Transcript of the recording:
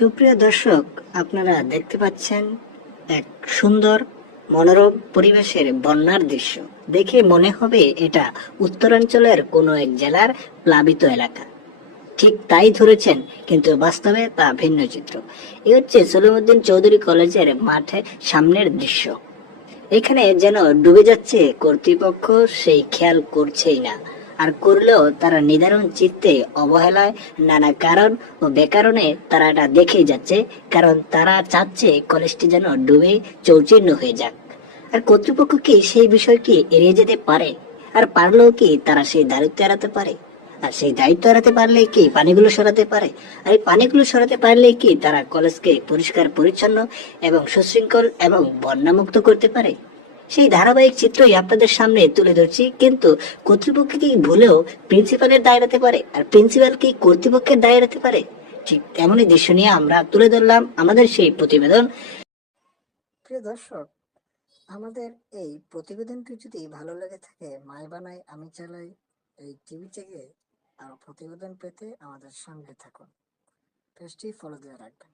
সুপ্রিয় দর্শক, আপনারা দেখতে পাচ্ছেন এক সুন্দর মনোরম পরিবেশের বন্যার দৃশ্য। দেখে মনে হবে এটা উত্তরাঞ্চলের কোনো এক জেলার প্লাবিত এলাকা। ঠিক তাই ধরেছেন, কিন্তু বাস্তবে তা ভিন্ন চিত্র। এ হচ্ছে সলিমুদ্দিন চৌধুরী কলেজের মাঠে সামনের দৃশ্য। এখানে যেন ডুবে যাচ্ছে কর্তৃপক্ষ, সেই খেয়াল করছেই না। আর করলেও তারা নিদারুণ চিত্তে অবহেলায়, নানা কারণ ও বেকারণে তারা এটা দেখেই যাচ্ছে, কারণ তারা চাচ্ছে কলেজটি যেন ডুবে চৌচিন্ন হয়ে যাক। আর কর্তৃপক্ষ কি সেই বিষয়কে এড়িয়ে যেতে পারে? আর পারলেও কি তারা সেই দায়িত্ব এড়াতে পারে? আর সেই দায়িত্ব এড়াতে পারলে কি পানিগুলো সরাতে পারে? আর এই পানিগুলো সরাতে পারলে কি তারা কলেজকে পরিষ্কার, পরিচ্ছন্ন এবং সুশৃঙ্খল এবং বন্যামুক্ত করতে পারে? সেই ধারাবাহিক চিত্রই আপনাদের সামনে তুলে ধরছি, কিন্তু কর্তৃপক্ষ কি ভুলেও প্রিন্সিপালের দায় এড়াতে পারে? আর প্রিন্সিপাল কি কর্তৃপক্ষের দায় এড়াতে পারে? ঠিক তেমনই দৃশ্য নিয়ে আমরা তুলে ধরলাম আমাদের সেই প্রতিবেদন। প্রিয় দর্শক, আমাদের এই প্রতিবেদনটি যদি ভালো লেগে থাকে, মাই বানাই আমি চালাই, এই টিভি থেকে আর প্রতিবেদন পেতে আমাদের সঙ্গে থাকুন। পেজটি ফলো দিয়ে রাখবেন।